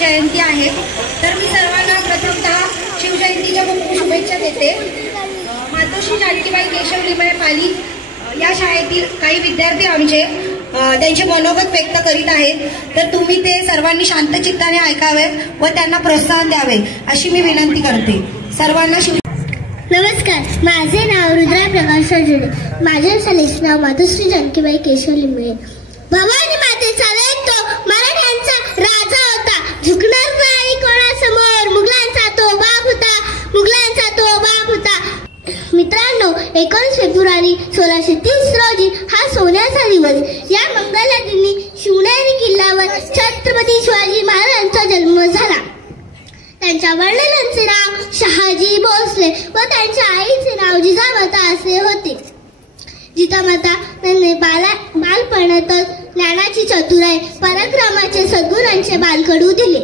जयंती आहे, तर मी सर्वांना प्रथमतः शिवजयंतीच्या खूप शुभेच्छा देते. मातोश्री जानकीबाई केशव लिमये पाली या शाळेतील काही विद्यार्थी आमचे त्यांचे मनोगत व्यक्त करीत आहेत, तर तुम्ही ते सर्वांनी शांत चित्ताने ऐकावे व त्यांना प्रोत्साहन द्यावे अशी मी विनंती करते. सर्वांना नमस्कार, माझे नाव रुद्रा प्रकाश जुडे. माझ्या शाळेचे नाव मातोश्री जानकीबाई केशव लिमये. भवानी मातेचा लेक तो मराठ्यांचा राजा होता, झुकणार नाही कोणासमोर. मुघलांचा तो बाप होता, मुघलांचा तो बाप होता. मित्रांनो, 19 फेब्रुवारी 1630 रोजी हा सोन्याचा दिवस. या मंगल दिनी शिवनेरी किल्ल्यावर छत्रपती शिवाजी महाराजांचा जन्म झाला. त्यांच्या वडिलांचे नाव शहाजी भोसले व त्यांच्या आईचे नाव जिजामाता असे होते. जिजामाता यांनी बालपणातच ज्ञानाची चतुराई, पराक्रमाचे सद्गुणांचे बालकडू दिले.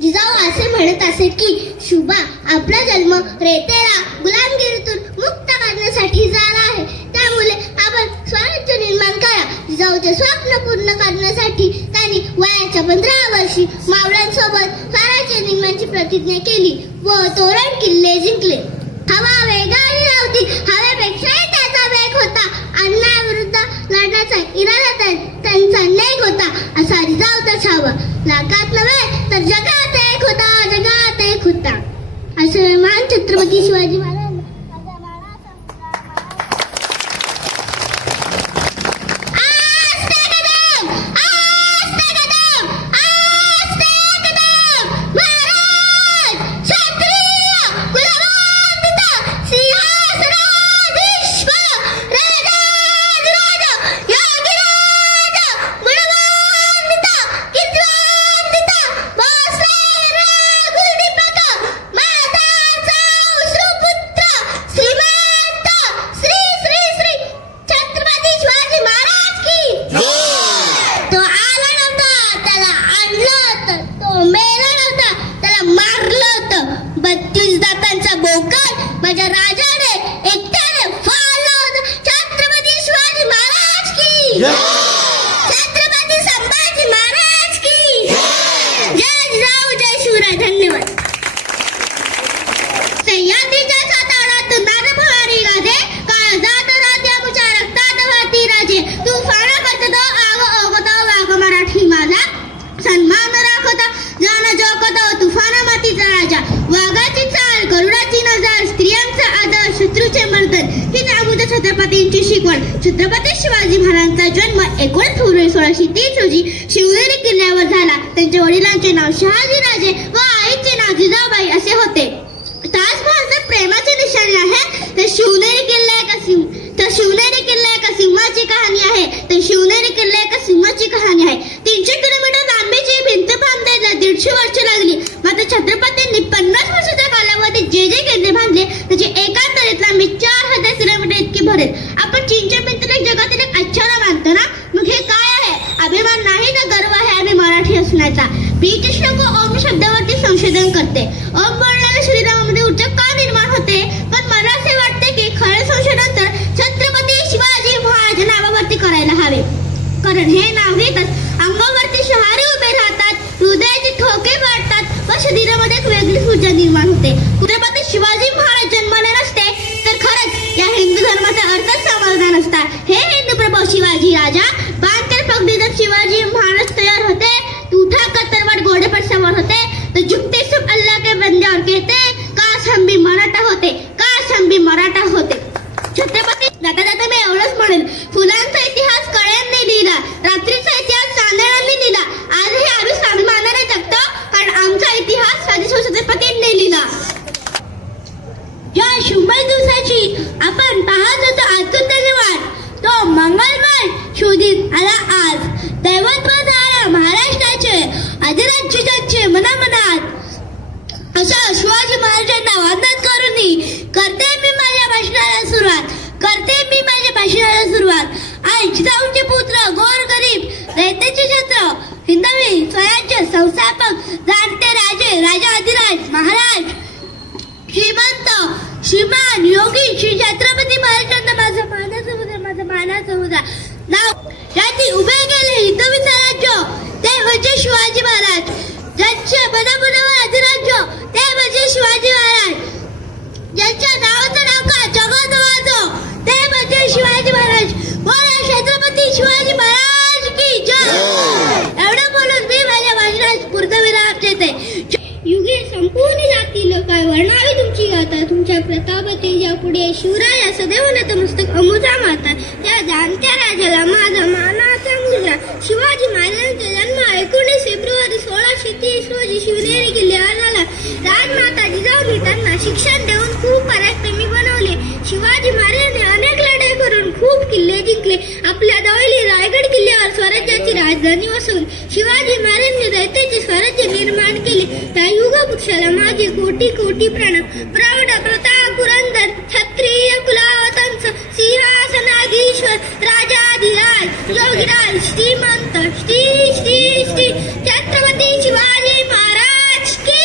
जिजाऊ असे म्हणत असे की शुभा, आपला जन्म रेतेला गुलामगिरीतून मुक्त करण्यासाठी झाला आहे, त्यामुळे आपण स्वराज्य निर्माण करा. जिजाऊचे स्वप्न पूर्ण करण्यासाठी त्यांनी वयाच्या 15व्या वर्षी मावळ्यांसोबत स्वराज्य निर्माणाची प्रतिज्ञा केली व तोरण किल्ले जिंकले. हवा वेगाने नव्हती, हवेपेक्षाही त्याचा वेग होता. अन्यायाविरुद्ध लढण्याचा इरादा त्यांचा नेक होता. असा जिजाऊचा छावा लाखात नव्हे तर जगात एक होता, जगात एक होता. असे महान छत्रपती शिवाजी महाराज माझ्या राजाने एकट्याने फाळलं. छत्रपती शिवाजी महाराज की, छत्रपती संभाजी महाराज की जय. जिजाऊ जय शिवराय. धन्यवाद. सह्याद्रीच्या सातारात नाद भवानी राजे, काळजात राज्यामुच्या रक्तात वाहती राजे. तुफाना करतो आग ओगतो वाघ मराठी माझा, सन्मान राखता जाण जोखतो तुफाना मातीचा राजा. वाघाची चाल, गरुडाची नजर, स्त्रियांचा आदर, शत्रूचे मर्दन ही नागूच्या छत्रपतींची शिकवण. छत्रपती शिवाजी महाराजांचा जन्म 19 फेब्रुवारी 1630 रोजी शिवनेरी किल्ल्यावर झाला. त्यांच्या वडिलांचे नाव शहाजी राजे व आईचे नाव जिजाबाई असे होते. ताजमहालचे प्रेमाचे निशाणी आहे, तर शिवनेरी किल्ला एका सिंहाची कहाणी आहे. तर शिवनेरी किल्ला एका सिंहाची कहाणी आहे. 300 किलोमीटर लांबीची भिंत बांधायला 150 वर्ष लागली. मात्र छत्रपतींनी 50 वर्षाच्या कालावधीत जे किल्ले बांधले त्याची एकंदरीत लांबी 4000 किलोमीटर इतकी भरेल. आपण चीनच्या भिंतीला जगातील एक आश्चर्य मानतो ना, मग हे काय आहे? अभिमान नाही ना गर्व आहे आम्ही मराठी असण्याचा. ब्रिटिश लोक ओम शब्दावरती संशोधन करते. ओम बोलणाऱ्या शरीरामध्ये ऊर्जा का निर्माण होते? पण मला असे वाटते की खरे संशोधन तर छत्रपती शिवाजी महाराज नावावरती करायला हवे, कारण हे नाव घेतच अंगावरती शहारे उभे राहतात, हृदयाचे ठोके वाढतात व शरीरामध्ये एक वेगळीच ऊर्जा निर्माण होते. छत्रपती शिवाजी महाराज जन्मले नसते तर खरंच या हिंदू धर्माचा अर्थच समजला नसता. हे हिंदू प्रभू शिवाजी राजा बांधकर पगडीत शिवाजी महाराज तयार होते. उठा कतरवट घोड़े पर सवार होते, तो झुकते सब अल्लाह के बंदे और कहते काश हम भी मराठा होते, काश हम भी मराठा होते. छत्रपती जाता जाता मी एवढंच म्हणेल, फुलांचा इतिहास कळ्यांनी लिहिला, रात्रीचा इतिहास चांदण्यांनी लिहिला. आजही आम्ही स्वाभिमानाने जगतो कारण आमचा इतिहास राजश्री छत्रपतींनी लिहिला. या शुभ दिवसाची आपण पाहत होतो आतुरतेने वाट, तो मंगलमय शोधित आला आज. दैवत्व झाला महाराष्ट्राचे, अधिराज्याचे मनामनात. अशा शिवाजी महाराजांना वंदन करून करते मी माझ्या भाषणाला सुरुवात. आई जिजाऊचे पुत्र, गोर गरीब रयतेचे छत्र, हिंदवी स्वराज्य संस्थापक, जाणते राजे, राजा अधिराज महाराज, श्रीमंत श्रीमान योगी श्री छत्रपती महाराजांना माझं मानाचं होता नाव याची उभे केले हिंदवी स्वराज्य, ते म्हणजे शिवाजी महाराज. गाता तुमच्या प्रतापतेच्या पुढे शिवराया सदैव नतमस्तक अमुजा माता त्या जाणत्या राजाला माझा मानाचा मुजरा. शिवाजी महाराजांचा जन्म 19 फेब्रुवारी 1630 रोजी शिवनेरी किल्ल्यावर झाला. राजमाता जिजाऊनी त्यांना शिक्षण देऊन खूप पराक्रमी बनवले. शिवाजी महाराजांनी अनेक लढाई करून खूप किल्ले जिंकले. आपल्या दौली रायगड किल्ल्यावर स्वराज्याची राजधानी वसवून शिवाजी महाराजांनी दैत्याचे स्वराज्य निर्माण केले. त्या युगपुरुषाला माझे कोटी कोटी प्रणाम. प्रौढ प्रताप पुरंदर क्षत्रिय कुलावतंस सिंहासनाधीश्वर राजाधिराज योगीराज श्रीमंत श्री श्री श्री छत्रपती शिवाजी महाराज की.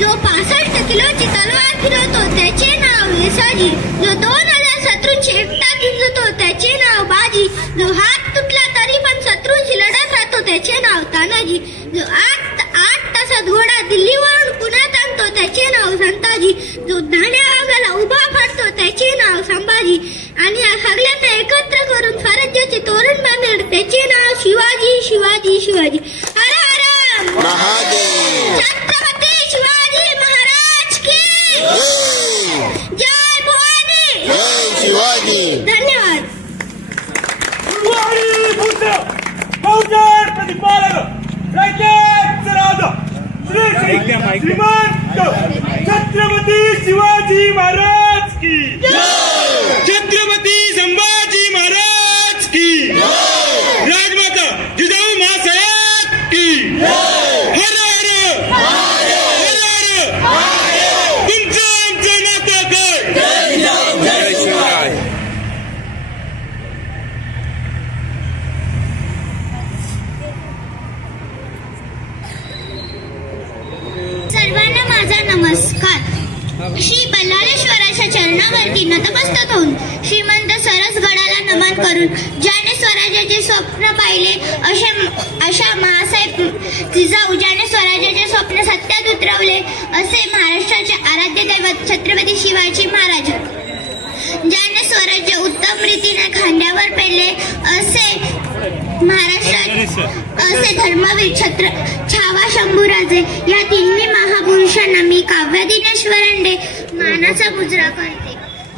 जो 65 किलोची तलवार फिरवतो त्याचे नाव येसाजी. जो 2000 शत्रूंची एकटा झुंजतो त्याचे नाव बाजी. जो हात तुटला तरी पण शत्रूंशी लढत राहतो त्याचे नाव तानाजी. जो 8 तासात घोडा दिल्लीवरून पुण्यात आणतो त्याचे नाव संताजी. जो धाण्या वाघाला उभा फाडतो त्याचे नाव संभाजी. आणि सगळ्यांना एकत्र करून स्वराज्याचे तोरण बांधेल त्याचे नाव शिवाजी शिवाजी शिवाजी. हर हर महादेव. छत्रपती शिवाजी महाराज की जय. भवानी जय शिवाजी. धन्यवाद. श्रीमंत छत्रपती शिवाजी महाराज की. छत्रपती संभाजी महाराज की. राजमाता जिजाऊ मासाहेब की. हर हर हर हर. तुमचं आमचं नातं काय. जय शिवराय. सर्वांना माझा नमस्कार. श्री बल्लाळेश्वराच्या चरणावरती नतमस्तक होऊन श्रीमंत सरसगडाला नमन करून ज्याने स्वराज्याचे स्वप्न पाहिले अशा मासाहेब जिजाऊ ज्याने स्वराज्याचे स्वप्न सत्यात उतरवले असे महाराष्ट्राचे आराध्य दैवत छत्रपती शिवाजी महाराज. ज्याने स्वराज्य उत्तम रीतीने खांद्यावर पेलले असे असे धर्मवीर छावा शंभूराजे या तिन्ही महापुरुषांना मी काव्याधीने स्मरणे मानाचा मुजरा करते.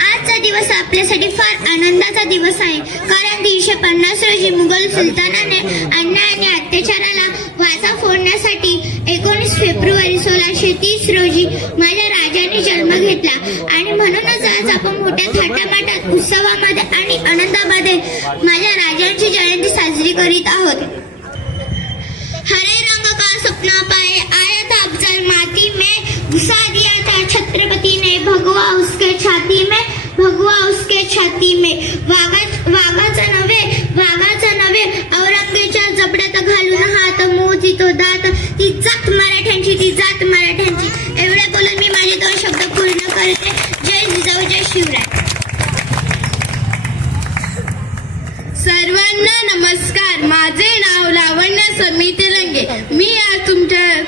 आजचा दिवस आपल्यासाठी फार आनंदाचा दिवस आहे. कारण 350 रोजी मुघल सुलतानाने अन्याय आणि अत्याचाराला वाचा फोडण्यासाठी 19 फेब्रुवारी 1630 रोजी माझ्या राजाने जन्म घेतला. आणि म्हणूनच आज आपण मोठ्या थाटामाटात उत्सवामध्ये आणि आनंदामध्ये माझ्या राजांची जयंती साजरी करीत आहोत. हरे रंग का सपना पाए आया था अफजल माटी में घुसा दिया था छत्रपति ने भगवा उसके छाती में भगवा उसके छाती में. वाघाचा नव्हे औरंगजेबाच्या जबड्यात घालून हात मोजी तो दात. ती जात मराठ्यांची. एवढे बोलून मी माझे 2 शब्द पूर्ण करते. जय जिजाऊ जय शिवराय. सर्वांना नमस्कार. माझे नाव लावण्य समिती रंगे. मी आज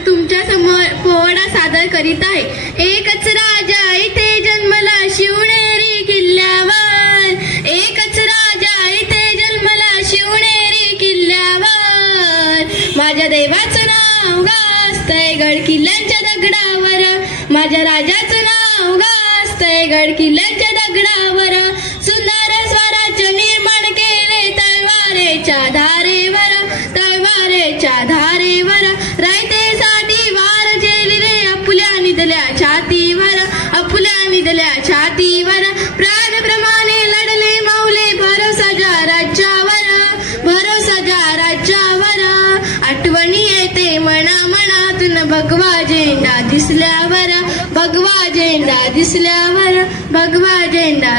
तुमच्या समोर पोवाडा सादर करीत आहे. एकच राजा इथे जन्मला शिवनेरी किल्ल्यावर. एकच राजा इथे जन्मला शिवनेरी किल्ल्यावर. माझ्या देवाचं नाव गाजतंय गड किल्ल्यांच्या दगडावर. माझ्या राजाचं नाव गाजतंय गड किल्ल्यांच्या दगडावर. सुंदर स्वराज्य निर्माण केले तलवारेच्या धारेवर. रायतेसाठी वार झेलले आपुल्या निधल्या छातीवर. प्राणप्रमाणे लढले माऊले भरोसा ज्या राज्यावर. आठवणी येते मनातून भगवा झेंडा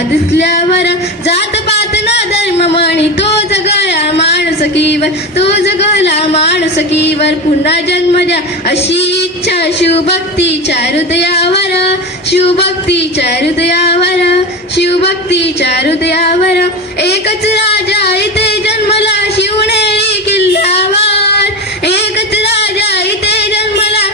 दिसल्यावर. जात पात ना धर्म म्हणी तो जगला माणुसकीवर. पुन्हा जन्म द्या अशी इच्छा शिवभक्तीच्या हृदयावर. एकच राजा इथे जन्मला शिवनेरी किल्ल्यावर. एकच राजा इथे जन्मला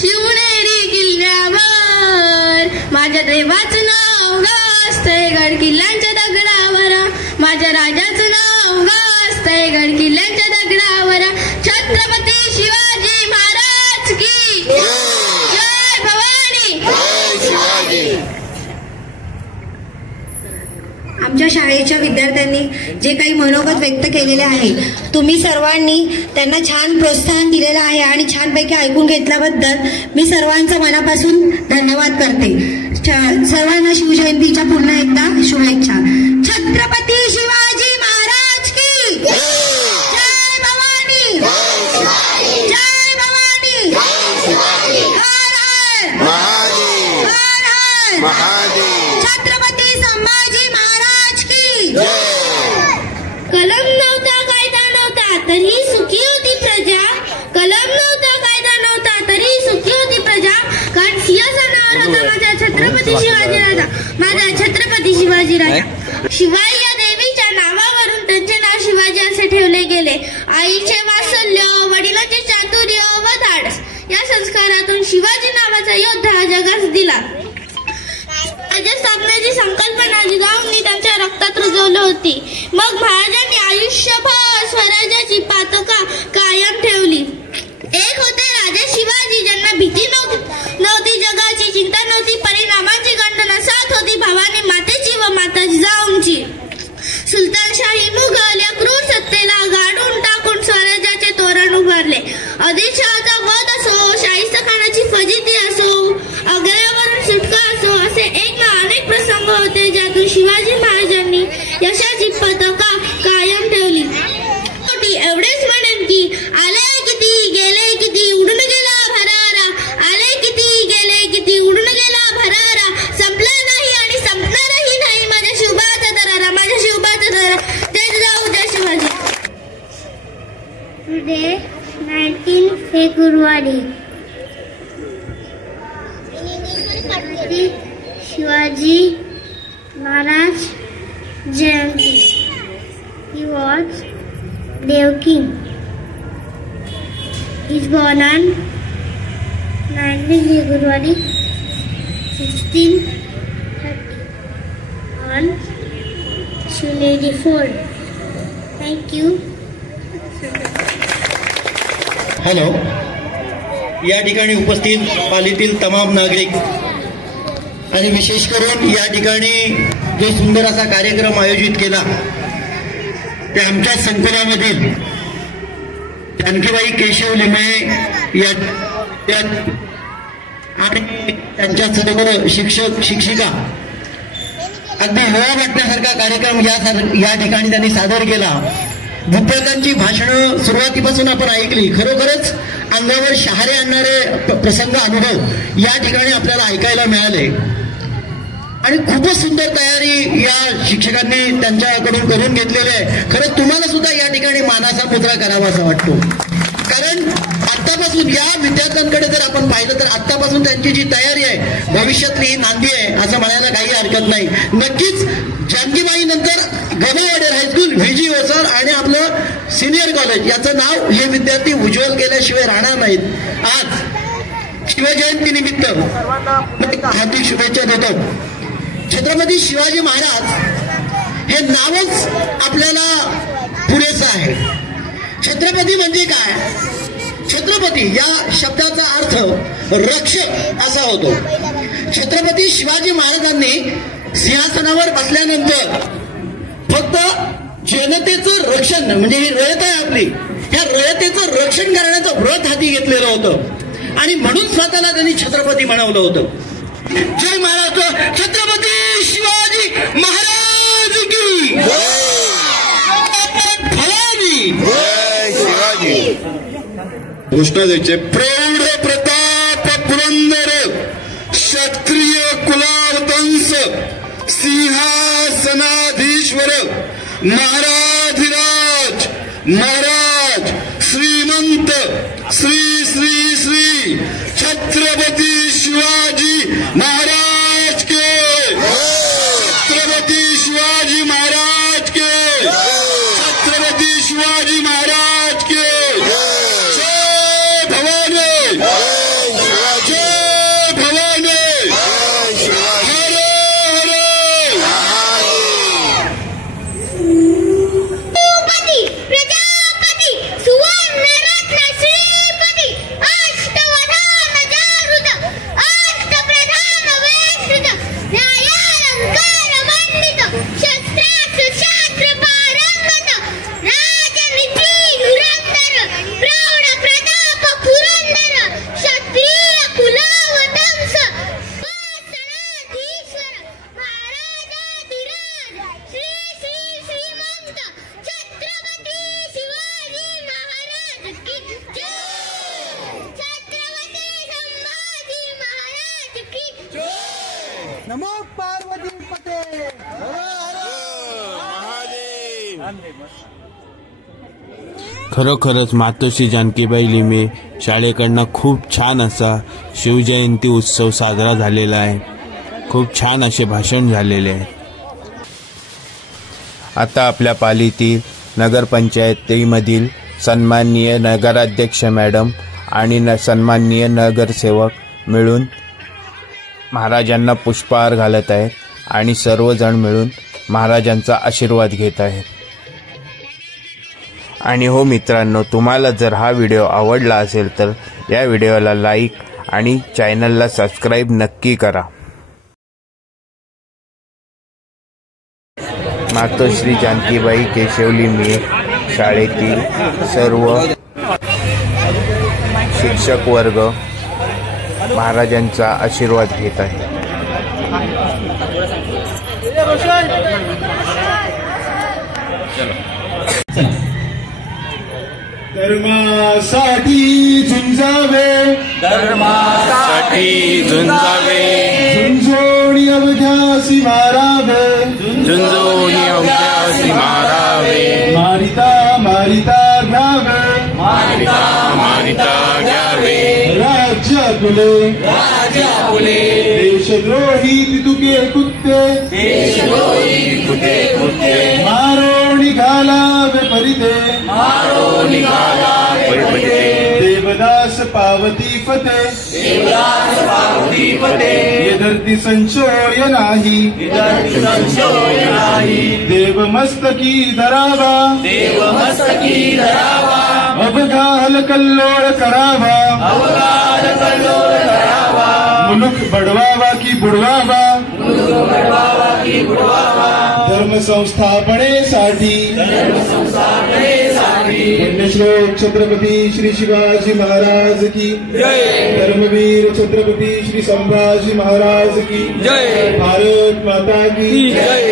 शिवनेरी किल्ल्यावर. माझ्या देवाचं नाव गाजतंय गड किल्ल्यांच्या दगडावर. माझ्या राजाचं नाव गाजतंय गड किल्ल्यांच्या दगडावर. छत्रपती शिवाजी महाराज की जय. भवानी. शाळेच्या विद्यार्थ्यांनी जे काही मनोगत व्यक्त केलेले आहे, तुम्ही सर्वांनी त्यांना छान प्रोत्साहन दिलेलं आहे आणि छानपैकी ऐकून घेतल्याबद्दल मी सर्वांचा मनापासून धन्यवाद करते. सर्वांना शिवजयंतीच्या पुन्हा एकदा शुभेच्छा. छत्रपती शिवाजी महाराज की जय भवानी, जय भवानी, हर हर महादेव, छत्रपती संभाजी महाराज की. कलम नव्हता, कायदा नव्हता, तरी सुखी होती प्रजा. कलम नव्हता, कायदा नव्हता, तरी सुखी होती प्रजा. कारण सिंहासनावर होता माझा छत्रपती शिवाजी राजा, माझा छत्रपती शिवाजी राजा. शिवाय या देवीच्या नावावरून त्यांचे नाव शिवाजी असे ठेवले गेले. आईचे वात्सल्य, वडिलांचे चातुर्य व धाडस या संस्कारातून शिवाजी नावाचा योद्धा जगास दिला. राज्य स्थापनेची संकल्पना जिजाऊंनी त्यांच्या रक्तात रुजवली होती. मग महाराजांनी आयुष्यभर स्वराज्याची पातका कायम ठेवली. एक होते राजा शिवाजी, ज्यांना भीती नव्हती, जगाची चिंता नव्हती, परिणामांची गंध नसात होती भवानी मातेची व माता जिजाऊंची. सुलतानशाही मुघल या क्रूर सत्तेला गाडून टाकून स्वराज्याचे तोरण उभारले. आदिलशहाचा वध असो, शाहिस्तेखानाची फजिती असो, आग्र्यावरून सुटका असो, असे एक ना अनेक प्रसंग होते ज्यातून शिवाजी महाराजांनी यशाची पताका कायम ठेवली. एवढेच म्हणेन की आले किती, गेले किती, उडून गेला भरारा. आले किती, गेले किती, उडून गेला भरारा. संपला नाही आणि संपणारही नाही माझ्या शिवबाचा दरारा, माझ्या शिवबाचा दरारा. जय जिजाऊ, जय शिवाजी. टुडे 19 फेब्रुवारी Shivaji Maharaj Jayanti. He was Dev King. He is born on 19 February 1630 on Shunedi Ford. Thank you. Hello, या ठिकाणी उपस्थित पालीतील तमाम नागरिक आणि विशेष करून या ठिकाणी जो सुंदर असा कार्यक्रम आयोजित केला ते आमच्या संकुलामधील जानकीबाई केशव लिमये या आणि त्यांच्या सर्व शिक्षक शिक्षिका अगदी हवा वाटण्यासारखा कार्यक्रम या ठिकाणी त्यांनी सादर केला. विद्यार्थ्यांची भाषणं सुरुवातीपासून आपण ऐकली. खरोखरच अंगावर शहारे आणणारे प्रसंग, अनुभव या ठिकाणी आपल्याला ऐकायला मिळाले आणि खूपच सुंदर तयारी या शिक्षकांनी त्यांच्याकडून करून घेतलेली आहे. खरं तुम्हाला सुद्धा या ठिकाणी मानाचा मुद्रा करावा असा वाटतो. कारण आत्तापासून या विद्यार्थ्यांकडे जर आपण पाहिलं तर आत्तापासून त्यांची जी तयारी आहे भविष्यातली ही नांदी आहे असं म्हणायला काही हरकत नाही. नक्कीच जानकीबाई नंतर गणेवाडेर हायस्कूल, व्हीजी ओसर आणि आपलं सिनियर कॉलेज याचं नाव हे विद्यार्थी उज्ज्वल केल्याशिवाय राहणार नाहीत. आज शिवजयंती निमित्त हार्दिक शुभेच्छा देतो. छत्रपती शिवाजी महाराज हे नावच आपल्याला पुरेसं आहे. छत्रपती म्हणजे काय? छत्रपती या शब्दाचा अर्थ रक्षक असा होतो. छत्रपती शिवाजी महाराजांनी सिंहासनावर बसल्यानंतर फक्त जनतेचं रक्षण म्हणजे ही रयत आहे आपली, ह्या रयतेचं रक्षण करण्याचं व्रत हाती घेतलेलं होतं आणि म्हणून स्वतःला त्यांनी छत्रपती बनवलं होतं. जय महाराष्ट्र, छत्रपती शिवाजी महाराज की भवानी, जय शिवाजी. घोषणाचे प्रौढ प्रताप पुरंदर क्षत्रिय कुलावतंस सिंहासनाधीश्वर महाराधिराज महाराज श्रीमंत श्री श्री श्री छत्रपती शिवाजी महाराज के, छत्रपती शिवाजी महाराज के, छत्रपती शिवाजी महाराज के. जय भवानी, जय भवानी, हरे भूपती, प्रजापती, सुवर्णरत्न श्रीपती, अष्टवधान जागृत, अष्टप्रधान वेद नमो पार्वती पते. खरोखरच मातोश्री जानकीबाई लिमये शाळेकडनं खूप छान असा शिवजयंती उत्सव साजरा झालेला आहे. खूप छान असे भाषण झालेले आहे. आता आपल्या पालीतील नगरपंचायतीमधील सन्माननीय नगराध्यक्ष मॅडम आणि सन्माननीय नगरसेवक मिळून महाराजांना पुष्पहार घालत आहेत आणि सर्वजण मिळून महाराजांचा आशीर्वाद घेत आहेत. आणि हो मित्रांनो, तुम्हाला जर हा व्हिडिओ आवडला असेल तर या व्हिडिओला लाईक आणि चॅनलला सबस्क्राईब नक्की करा. मातोश्री जानकीबाई केशव लिमये शाळेतील सर्व शिक्षक वर्ग महाराजांचा आशीर्वाद घेत आहे. धर्मासाठी झुंजावे, धर्मासाठी झुंजावे, झुंजोणी अवघ्यासी मारावे, झुंजोणी अवघ्यासी मारावे, मारिता मारिता घ्यावे, मारिता मारिता घ्यावे, राज्य आपुले, देशद्रोही तितुके कुत्ते, देशद्रोही कुठे कुठे, मारो निघालावे परिते, मारो निघाला परिपते, देवदास पावती फते, देवदास पावती फते, ये धरती संशय नाही, संशय नाही, देव मस्तकी धरावा, देव मस्तकी धरावा, अवघाल कल्लोळ करावा, अवघात कल्लोळ करावा, मुलुक बडवावा की बुडवावा, बडवावा की बुडवावा, धर्म संस्थापनेसाठी पुण्यश्लोक छत्रपती श्री शिवाजी महाराज की जय, धर्मवीर छत्रपती श्री संभाजी महाराज की जय, भारत माता की जय.